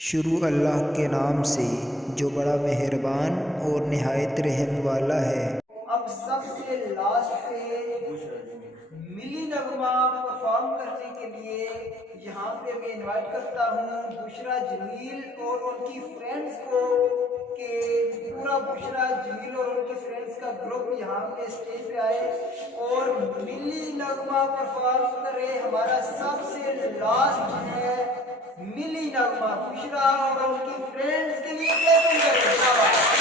शुरू अल्लाह के नाम से जो बड़ा मेहरबान और निहायत रहम वाला है। अब सबसे लास्ट पे मिली नगमा परफॉर्म करने के लिए यहाँ पे मैं इनवाइट करता हूँ बुशरा जमील और उनकी फ्रेंड्स को कि पूरा बुशरा जमील और उनके फ्रेंड्स का ग्रुप यहाँ पे स्टेज पे आए और मिली नगमा परफॉर्म करे। हमारा सबसे लास्ट है मिली नगमा बुशरा और उनकी फ्रेंड्स के लिए प्ले करें।